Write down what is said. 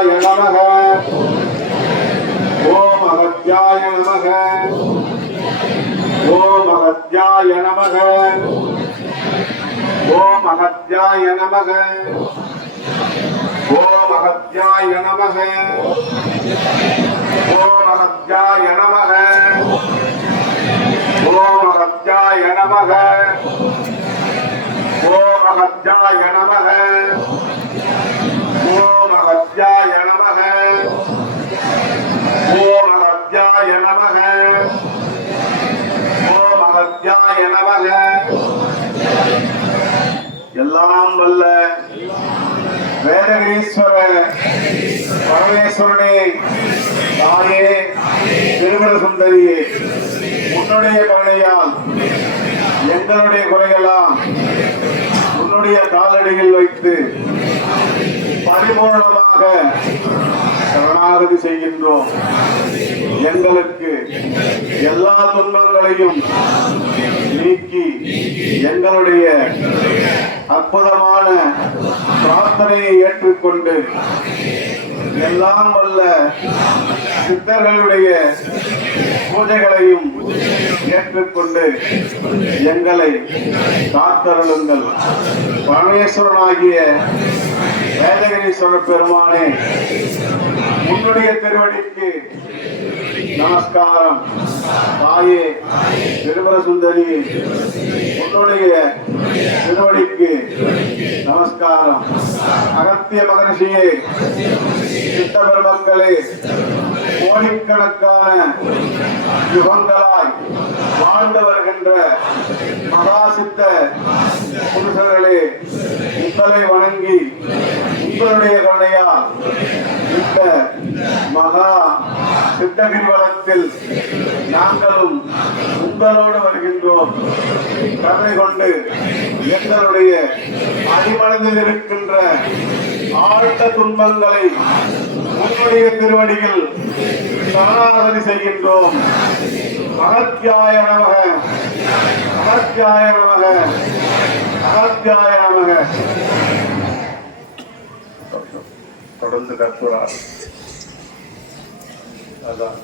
அகத்யாய நமக. ஓம் அகத்யாய நமக. ஓம் அகத்யாய நமக. ஓம் அகத்யாய நமக. ஓம் அகத்யாய நமக. ஓம் அகத்யாய நமக. ஓம் அகத்யாய நமக. ஓம் அகத்யாய நமக. ஓம் அகத்யாய நமக. ஓம் அகத்யாய நமக. ஓம் அகத்யாய நமக. எல்லாம் வல்ல வேதகிரீஸ்வர பரமேஸ்வரனே, தாயே திருமண சுந்தரியே, உன்னுடைய கருணையால் எங்களுடைய குறையெல்லாம் உன்னுடைய காலடியில் வைத்து பரிபூர்ணமாக சரணாகதி செய்கின்றோம். எங்களுக்கு எல்லா துன்பங்களையும் நீக்கி எங்களுடைய அற்புதமான பிரார்த்தனையை ஏற்றுக்கொண்டு எல்லாம் வல்ல சித்தர்களுடைய பூஜைகளையும் ஏற்றுக்கொண்டு எங்களை காத்தருளுங்கள். பரமேஸ்வரனாகிய வேதகிரீஸ்வரர் பெருமானே, உன்னுடைய திருவடிக்கு நமஸ்காரம். தாயே திருமல சுந்தரியே, உன்னுடைய திருவடிக்கு நமஸ்காரம். அகத்திய மகரிஷியே, சித்த பெருமக்களே, கோடிக்கணக்கான யுகங்களாய் வாழ்ந்து வருகின்ற மகாசித்த புருஷர்களே, உங்களை வணங்கி உங்களுடைய கருணையால் இந்த மகா சித்தகிரிவலத்தில் நாங்களும் உங்களோடு வருகின்றோம். கருணை கொண்டு எங்களுடைய அடிமனதில் இருக்கின்ற ஆழ்ந்த துன்பங்களை உங்களுடைய திருவடிகள் சரணாகதி செய்கின்றோம். அகத்யாய நமக. அகத்யாய நமக. அகத்யாய நமக. தொடர்ந்து கற்புறார். அதான்